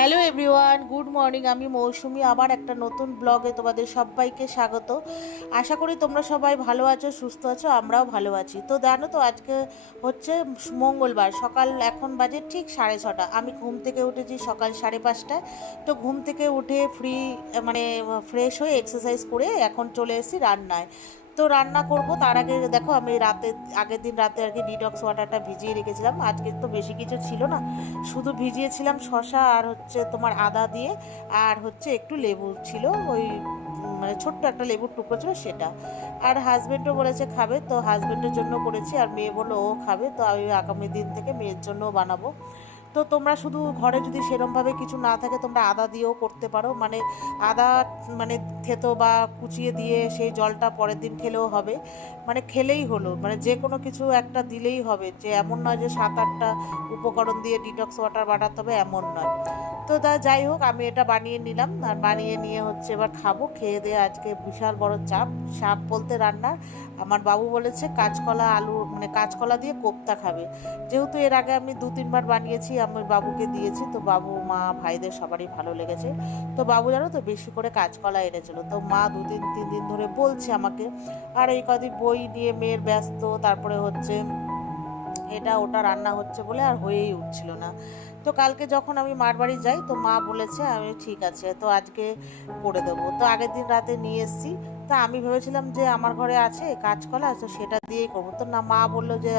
Hello everyone, good morning. আমি মৌসুমি, আবার একটা নতুন ব্লগে তোমাদের সবাইকে স্বাগত। আশা করি তোমরা সবাই ভালো আছো, সুস্থ আছো, আমরাও ভালো আছি। তো জানো তো, আজকে হচ্ছে মঙ্গলবার, সকাল এখন বাজে ঠিক সাড়ে ছটা। আমি ঘুম থেকে উঠেছি সকাল সাড়ে পাঁচটায় তো ঘুম থেকে উঠে ফ্রি মানে ফ্রেশ হয়ে এক্সারসাইজ করে এখন চলে এসেছি রান্নায়। তো রান্না করব। তার আগে দেখো, আমি রাতে, আগের দিন রাতে আর কি ডিটক্স ওয়াটারটা ভিজিয়ে রেখেছিলাম। আজকে তো বেশি কিছু ছিল না। শুধু ভিজিয়েছিলাম শশা আর হচ্ছে তোমার আদা দিয়ে, আর হচ্ছে একটু লেবু ছিল। ওই মানে ছোট্ট একটা লেবুর টুকরো ছিল সেটা। আর হাজব্যান্ডও বলেছে খাবে, তো হাজব্যান্ডের জন্য করেছি। আর মেয়ে বলল, ও খাবে। তো আমি আগামী দিন থেকে মেয়ের জন্যও বানাবো। তো তোমরা শুধু ঘরে যদি সেরমভাবে কিছু না থাকে, তোমরা আদা দিয়েও করতে পারো। মানে আদা মানে থেতো বা কুচিয়ে দিয়ে সেই জলটা পরের দিন খেলেও হবে। মানে খেলেই হলো। মানে যে কোনো কিছু একটা দিলেই হবে। যে এমন নয় যে সাত আটটা উপকরণ দিয়ে ডিটক্স ওয়াটার বানাতে হবে, এমন নয়। তো তা যাই হোক, আমি এটা বানিয়ে নিলাম। আর বানিয়ে নিয়ে হচ্ছে এবার খাব। খেয়ে দিয়ে আজকে বিশাল বড় চাপ। চাপ বলতে রান্না। আমার বাবু বলেছে, কাঁচকলা আলু মানে কাঁচকলা দিয়ে কোপ্তা খাবে। যেহেতু এর আগে আমি দু তিনবার বানিয়েছি আমি বাবুকে দিয়েছি। তো বাবু, মা, ভাইদের সবারই ভালো লেগেছে। তো বাবু জানো তো, বেশি করে কাঁচকলা এনেছিল। তো মা দু তিন তিন দিন ধরে বলছে আমাকে, আর এই কদিন বই নিয়ে মেয়ের ব্যস্ত, তারপরে হচ্ছে এটা ওটা রান্না হচ্ছে বলে আর হয়েই উঠছিল না। তো কালকে যখন আমি মার বাড়ি যাই, তো মা বলেছে, আমি ঠিক আছে, তো আজকে করে দেবো। তো আগের দিন রাতে নিয়ে এসেছি। তা আমি ভেবেছিলাম যে আমার ঘরে আছে কাঁচকলা, তো সেটা দিয়েই করব। তো না, মা বলল যে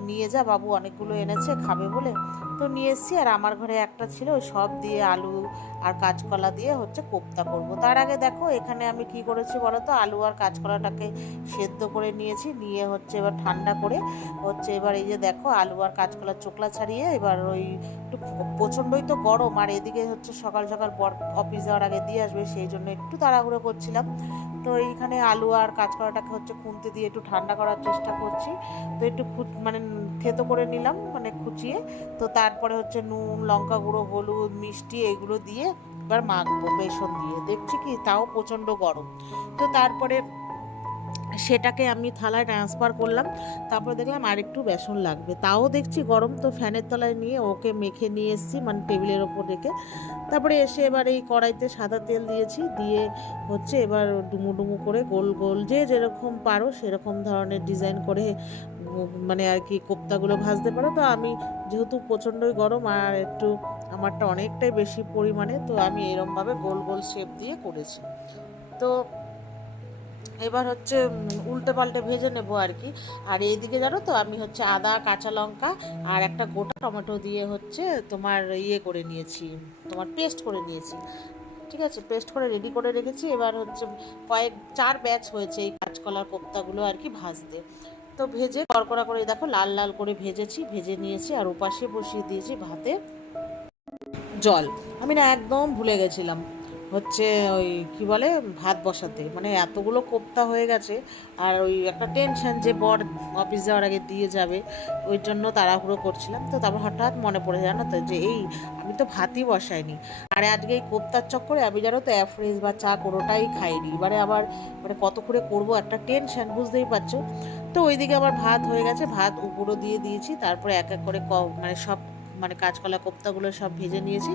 নিয়ে যা, বাবু অনেকগুলো এনেছে, খাবে বলে। তো নিয়ে এসেছি, আর আমার ঘরে একটা ছিল সব দিয়ে আলু আর কাঁচকলা দিয়ে হচ্ছে কোপ্তা করব। তার আগে দেখো, এখানে আমি কি করেছি বলো তো? আলু আর কাঁচকলাটাকে সেদ্ধ করে নিয়েছি, নিয়ে হচ্ছে এবার ঠান্ডা করে হচ্ছে এবার এই যে দেখো, আলু আর কাঁচকলার চোখলা ছাড়িয়ে এবার ওই একটু প্রচণ্ডই তো গরম, আর এদিকে হচ্ছে সকাল সকাল বর অফিস যাওয়ার আগে দিয়ে আসবে, সেই জন্য একটু তাড়াহুড়ো করছিলাম। তো এইখানে আলু আর কাঁচকলাটাকে হচ্ছে খুন্তি দিয়ে একটু ঠান্ডা করার চেষ্টা করছি। তো একটু খু- মানে থেতো করে নিলাম মানে খুচিয়ে। তো তারপরে হচ্ছে নুন, লঙ্কা গুঁড়ো, হলুদ, মিষ্টি এগুলো দিয়ে এবার মাখবো, বেসন দিয়ে। দেখছি কি তাও প্রচণ্ড গরম। তো তারপরে সেটাকে আমি থালায় ট্রান্সফার করলাম, তারপরে দেখলাম আর একটু বেসন লাগবে। তাও দেখছি গরম, তো ফ্যানের তলায় নিয়ে ওকে মেখে নিয়ে এসেছি মানে টেবিলের ওপর রেখে। তারপরে এসে এবার এই কড়াইতে সাদা তেল দিয়েছি, দিয়ে হচ্ছে এবার ডুমু ডুমু করে গোল গোল, যে যেরকম পারো সেরকম ধরনের ডিজাইন করে মানে আর কি কোপ্তাগুলো ভাজতে পারো। তো আমি যেহেতু প্রচণ্ডই গরম আর একটু আমারটা অনেকটাই বেশি পরিমাণে, তো আমি এরমভাবে গোল গোল শেপ দিয়ে করেছি। তো এবার হচ্ছে উল্টে পাল্টে ভেজে নেব আর কি। আর এইদিকে জানো তো, আমি হচ্ছে আদা, কাঁচা লঙ্কা আর একটা গোটা টমেটো দিয়ে হচ্ছে তোমার ইয়ে করে নিয়েছি, তোমার পেস্ট করে নিয়েছি। ঠিক আছে পেস্ট করে রেডি করে রেখেছি। এবার হচ্ছে কয়েক, চার ব্যাচ হয়েছে এই কাঁচকলার কোপ্তাগুলো আর কি ভাজতে। তো ভেজে কড়কড়া করে দেখো লাল লাল করে ভেজেছি, ভেজে নিয়েছি আর ওপাশে বসিয়ে দিয়েছি ভাতে জল। আমি না একদম ভুলে গেছিলাম, হচ্ছে ওই কি বলে, ভাত বসাতে। মানে এতগুলো কোপ্তা হয়ে গেছে আর ওই একটা টেনশন যে বর অফিস যাওয়ার আগে দিয়ে যাবে, ওই জন্য তাড়াহুড়ো করছিলাম। তো তারপর হঠাৎ মনে পড়ে জানো তো, যে এই আমি তো ভাতই বসাইনি। আর আজকে এই কোপ্তার চক্করে আমি জানো তো অ্যাফ্রেজ বা চা কোনোটাই খাইনি। এবারে আবার মানে কত করে করব একটা টেনশন বুঝতেই পারছ? তো ওইদিকে আবার ভাত হয়ে গেছে, ভাত উপরও দিয়ে দিয়েছি, তারপরে এক এক করে ক- মানে সব মানে কাঁচকলা কোপ্তাগুলো সব ভেজে নিয়েছি।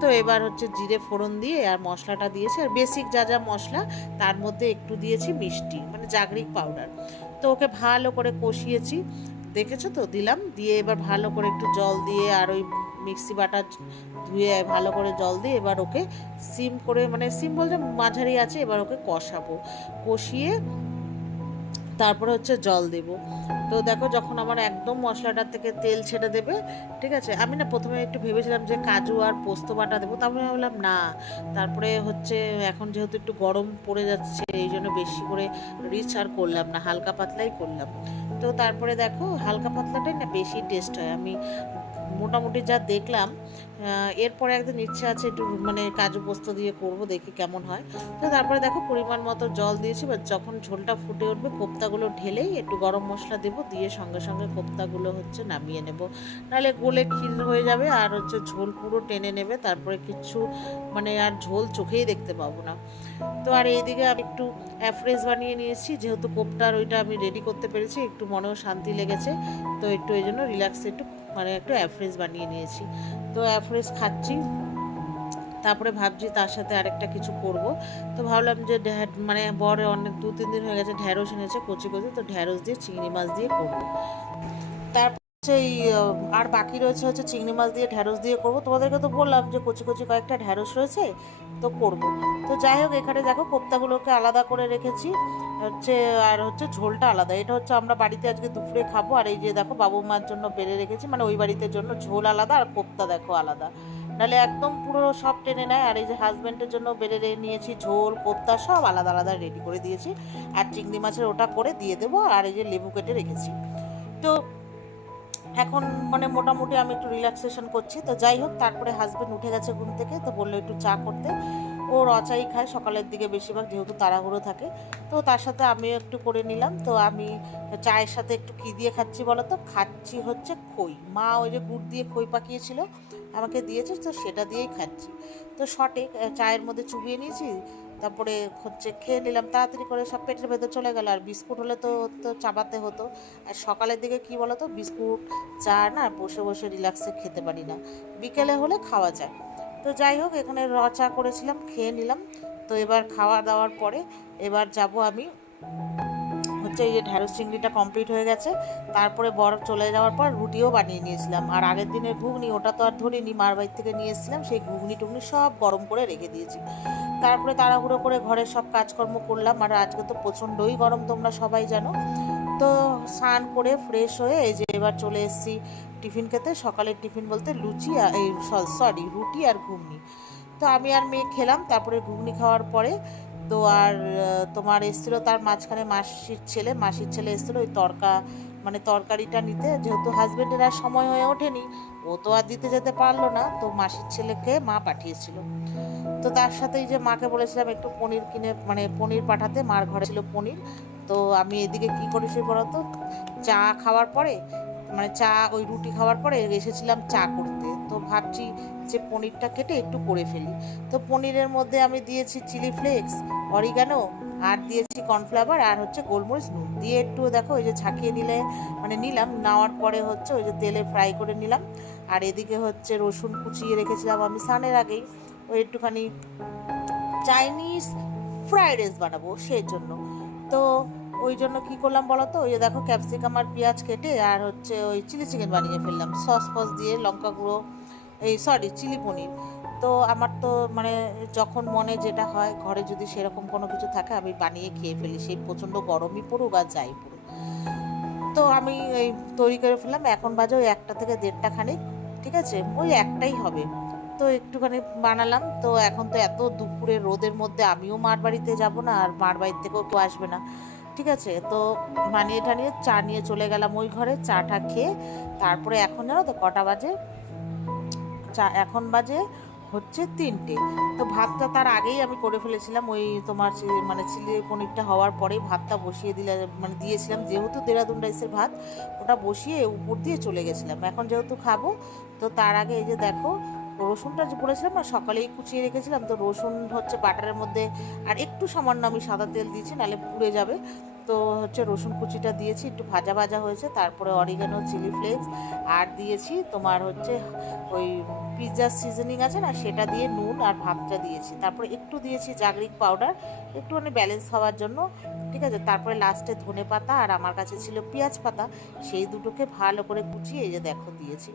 তো এবার হচ্ছে জিরে ফোড়ন দিয়ে আর মশলাটা দিয়েছি, আর বেসিক যা যা মশলা তার মধ্যে একটু দিয়েছি মিষ্টি মানে জাগরিক পাউডার। তো ওকে ভালো করে কষিয়েছি, দেখেছ তো? দিলাম, দিয়ে এবার ভালো করে একটু জল দিয়ে আর ওই মিক্সি বাটা ধুয়ে ভালো করে জল দিয়ে এবার ওকে সিম করে মানে সিম বলতে মাঝারি আছে, এবার ওকে কষাবো। কষিয়ে তারপরে হচ্ছে জল দেব। তো দেখো যখন আমার একদম মশলাটার থেকে তেল ছেড়ে দেবে, ঠিক আছে? আমি না প্রথমে একটু ভেবেছিলাম যে কাজু আর পোস্ত বাটা দেবো, তারপরে ভাবলাম না। তারপরে হচ্ছে এখন যেহেতু একটু গরম পড়ে যাচ্ছে, এই জন্য বেশি করে রিচ আর করলাম না, হালকা পাতলাই করলাম। তো তারপরে দেখো হালকা পাতলাটাই না বেশি টেস্ট হয়। আমি মোটামুটি যা দেখলাম এরপরে একদিন ইচ্ছে আছে একটু মানে কাজু পোস্ত দিয়ে করব, দেখি কেমন হয়। তো তারপরে দেখো পরিমাণ মতো জল দিয়েছি বা যখন ঝোলটা ফুটে উঠবে, কোপ্তাগুলো ঢেলেই একটু গরম মশলা দেবো, দিয়ে সঙ্গে সঙ্গে কোপ্তাগুলো হচ্ছে নামিয়ে নেব। নাহলে গোলে ক্ষীর হয়ে যাবে, আর হচ্ছে ঝোল পুরো টেনে নেবে, তারপরে কিচ্ছু মানে আর ঝোল চোখেই দেখতে পাবো না। তো আর এইদিকে আমি একটু অ্যাফ্রেজ বানিয়ে নিয়েছি, যেহেতু কোপ্তার ওইটা আমি রেডি করতে পেরেছি, একটু মনেও শান্তি লেগেছে, তো একটু এই জন্য রিল্যাক্সে একটু মানে একটু অ্যাফ্রেস বানিয়ে নিয়েছি। তো অ্যাফ্রেজ খাচ্ছি। তারপরে ভাবছি তার সাথে আরেকটা কিছু করব। তো ভাবলাম যে মানে বরে অনেক দু তিন দিন হয়ে গেছে ঢ্যাঁড়স এনেছে, কচি কচি, তো ঢ্যাঁড়স দিয়ে, চিংড়ি মাছ দিয়ে করব। তারপর এই আর বাকি রয়েছে হচ্ছে চিংড়ি মাছ দিয়ে ঢ্যাঁড়স দিয়ে করব। তোমাদেরকে তো বললাম যে কচি কচি কয়েকটা ঢ্যাঁড়স রয়েছে তো করব। তো যাই হোক, এখানে দেখো কোপ্তাগুলোকে আলাদা করে রেখেছি। হচ্ছে, আর হচ্ছে ঝোলটা আলাদা। এটা হচ্ছে আমরা বাড়িতে আজকে দুপুরে খাব। আর এই যে দেখো বাবু মার জন্য বেড়ে রেখেছি। মানে ওই বাড়িতে জন্য ঝোল আলাদা আর কোপ্তা দেখো আলাদা। নাহলে একদম পুরো সব টেনে নেয়। আর এই যে হাজব্যান্ডের জন্য বেড়ে নিয়েছি ঝোল, কোপ্তা সব আলাদা আলাদা রেডি করে দিয়েছি। আর চিংড়ি মাছের ওটা করে দিয়ে দেবো। আর এই যে লেবু কেটে রেখেছি। তো এখন মানে মোটামুটি আমি একটু রিল্যাক্সেশন করছি। তো যাই হোক, তারপরে হাজব্যান্ড উঠে গেছে ঘুম থেকে, তো বলল একটু চা করতে। ও রচাই খায়, সকালের দিকে বেশিরভাগ যেহেতু তাড়াহুড়ো থাকে। তো তার সাথে আমিও একটু করে নিলাম। তো আমি চায়ের সাথে একটু কী দিয়ে খাচ্ছি বলো তো খাচ্ছি হচ্ছে খই। মা ওই যে গুড় দিয়ে খই পাকিয়েছিল আমাকে দিয়েছে, তো সেটা দিয়েই খাচ্ছি। তো সঠিক চায়ের মধ্যে চুবিয়ে নিয়েছি, তারপরে হচ্ছে খেয়ে নিলাম, তাড়াতাড়ি করে সব পেটের ভেতর চলে গেল। আর বিস্কুট হলে তো তো চাবাতে হতো। আর সকালের দিকে কি বলো তো বিস্কুট, চা না, বসে বসে রিল্যাক্সে খেতে পারি না। বিকেলে হলে খাওয়া যায়। তো যাই হোক, এখানে র চা করেছিলাম, খেয়ে নিলাম। তো এবার খাওয়া দাওয়ার পরে, এবার যাব আমি হচ্ছে এই যে ঢ্যাঁড়স চিংড়িটা কমপ্লিট হয়ে গেছে। তারপরে বরফ চলে যাওয়ার পর রুটিও বানিয়ে নিয়েছিলাম। আর আগের দিনের ঘুগনি, ওটা তো আর ধরিনি, মার বাড়ি থেকে নিয়ে এসেছিলাম, সেই ঘুগনি টুগনি সব গরম করে রেখে দিয়েছি। তারপরে তাড়াহুড়ো করে ঘরের সব কাজকর্ম করলাম। আর আজকে তো প্রচণ্ডই গরম, তোমরা সবাই জানো। তো স্নান করে ফ্রেশ হয়ে এই যে এবার চলে এসেছি টিফিন খেতে। সকালের টিফিন বলতে লুচি আর এই সরি, রুটি আর ঘুগনি। তো আমি আর মেয়ে খেলাম, তারপরে ঘুগনি খাওয়ার পরে তো আর তোমার এসেছিল তার মাঝখানে মাসির ছেলে মাসির ছেলে এসেছিল ওই তরকা মানে তরকারিটা নিতে, যেহেতু হাজবেন্ডের আর সময় হয়ে ওঠেনি, ও তো আর দিতে যেতে পারল না, তো মাসির ছেলেকে মা পাঠিয়েছিল। তো তার সাথেই যে মাকে বলেছিলাম একটু পনির কিনে মানে পনির পাঠাতে, মার ঘরে ছিল পনির, তো আমি এদিকে কি করেছি বলতো, চা খাওয়ার পরে মানে চা, ওই রুটি খাওয়ার পরে এসেছিলাম চা করতে। ভাবছি যে পনিরটা কেটে একটু করে ফেলি। তো পনিরের মধ্যে আমি দিয়েছি চিলি ফ্লেক্স, অরিগানো, আর দিয়েছি কর্নফ্লাওয়ার, আর হচ্ছে গোলমরিচ নুন। দিয়ে একটু দেখো ওই যে ঝাঁকিয়ে নিলে মানে নিলাম, নেওয়ার পরে হচ্ছে ওই যে তেলে ফ্রাই করে নিলাম। আর এদিকে হচ্ছে রসুন কুচিয়ে রেখেছিলাম আমি সানের আগেই। ওই একটুখানি চাইনিজ ফ্রাইড রাইস বানাবো সেই জন্য। তো ওই জন্য কি করলাম বলো তো? ওই যে দেখো ক্যাপসিকাম আর পেঁয়াজ কেটে, আর হচ্ছে ওই চিলি চিকেন বানিয়ে ফেললাম। সস ফস দিয়ে লঙ্কা গুঁড়ো এই সরি চিলি পনির। তো আমার তো মানে যখন মনে যেটা হয়, ঘরে যদি সেরকম কোনো কিছু থাকে, আমি বানিয়ে খেয়ে ফেলি। সেই প্রচণ্ড গরমই পড়ুক আর যাই পড়ুক। তো আমি এই তৈরি করে ফেললাম। এখন বাজে ওই একটা থেকে দেড়টা খানিক, ঠিক আছে? ওই একটাই হবে। তো একটুখানি বানালাম। তো এখন তো এত দুপুরে রোদের মধ্যে আমিও মার বাড়িতে যাব না, আর মার বাড়ির থেকেও কেউ আসবে না, ঠিক আছে? তো বানিয়ে টানিয়ে চা নিয়ে চলে গেলাম ওই ঘরে চাটা খেয়ে। তারপরে এখন জানো তো কটা বাজে? চা, এখন বাজে হচ্ছে তিনটে। তো ভাতটা তার আগেই আমি করে ফেলেছিলাম, ওই তোমার মানে চিলি পনিরটা হওয়ার পরেই ভাতটা বসিয়ে দিলে মানে দিয়েছিলাম যেহেতু দেরাদুন রাইসের ভাত, ওটা বসিয়ে উপর দিয়ে চলে গেছিলাম। এখন যেহেতু খাব, তো তার আগে এই যে দেখো, রসুনটা যে বলেছিলাম না, সকালেই কুচিয়ে রেখেছিলাম, তো রসুন হচ্ছে বাটারের মধ্যে, আর একটু সামান্য আমি সাদা তেল দিয়েছি নাহলে পুড়ে যাবে। তো হচ্ছে রসুন কুচিটা দিয়েছি, একটু ভাজা ভাজা হয়েছে, তারপরে অরিগানো চিলি ফ্লেক্স আর দিয়েছি তোমার হচ্ছে ওই পিৎজার সিজনিং আছে না, সেটা দিয়ে নুন আর ভাতটা দিয়েছি। তারপরে একটু দিয়েছি জাগরিক পাউডার একটুখানি ব্যালেন্স হওয়ার জন্য, ঠিক আছে? তারপরে লাস্টে ধনে পাতা আর আমার কাছে ছিল পেঁয়াজ পাতা, সেই দুটোকে ভালো করে কুচিয়ে এই যে দেখো দিয়েছি।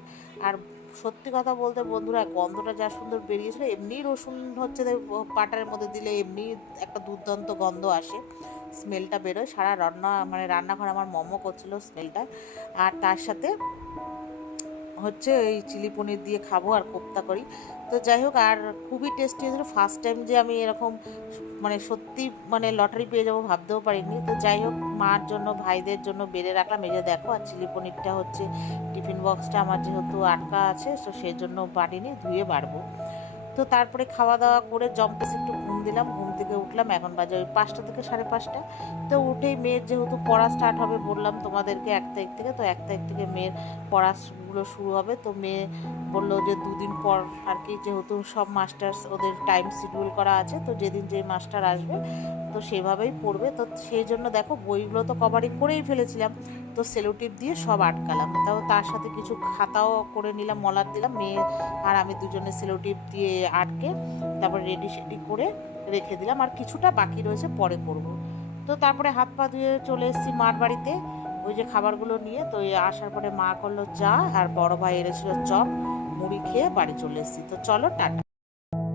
আর সত্যি কথা বলতে বন্ধুরা, গন্ধটা যা সুন্দর বেরিয়েছিল, এমনি রসুন হচ্ছে বাটারের মধ্যে দিলে এমনি একটা দুর্দান্ত গন্ধ আসে। স্মেলটা বেরোয়। সারা রান্না মানে রান্নাঘর আমার মমো করছিল স্মেলটা। আর তার সাথে হচ্ছে এই চিলি পনির দিয়ে খাব আর কোপ্তা করি। তো যাই হোক, আর খুবই টেস্টি হয়েছিল। ফার্স্ট টাইম যে আমি এরকম মানে সত্যি মানে লটারি পেয়ে যাব ভাবতেও পারিনি। তো যাই হোক, মার জন্য, ভাইদের জন্য বেড়ে রাখলাম। এই যে দেখো, আর চিলি পনিরটা হচ্ছে টিফিন বক্সটা আমার যেহেতু আটকা আছে, তো সেই জন্য বাড়িনি ধুয়ে বাড়বো। তো তারপরে খাওয়া দাওয়া করে জম্পেস একটু ঘুম দিলাম, ঘুম থেকে উঠলাম, এখন বাজে ওই পাঁচটা থেকে সাড়ে পাঁচটা। তো উঠেই মেয়ের যেহেতু পড়া স্টার্ট হবে বললাম তোমাদেরকে এক তারিখ থেকে, তো এক তারিখ থেকে মেয়ের পড়াগুলো শুরু হবে। তো মেয়ে বলল যে দুদিন পর আর কি, যেহেতু সব মাস্টার্স ওদের টাইম শিডিউল করা আছে, তো যেদিন যে মাস্টার আসবে, তো সেভাবেই পড়বে। তো সেই জন্য দেখো বইগুলো তো কভারিং করেই ফেলেছিলাম। তো সেলোটিপ দিয়ে সব আটকালাম। তাও তার সাথে কিছু খাতাও করে নিলাম মলার দিলাম মেয়ে আর আমি দুজনে সেলোটিপ দিয়ে আটকে তারপর রেডি সেডি করে রেখে দিলাম। আর কিছুটা বাকি রয়েছে, পরে করব। তো তারপরে হাত পা ধুয়ে চলে এসেছি মার বাড়িতে। ওই যে খাবারগুলো নিয়ে, তো আসার পরে মা করল চা, আর বড় ভাই এনেছিল চপ, মুড়ি খেয়ে বাড়ি চলে এসেছি। তো চলো, টাটা।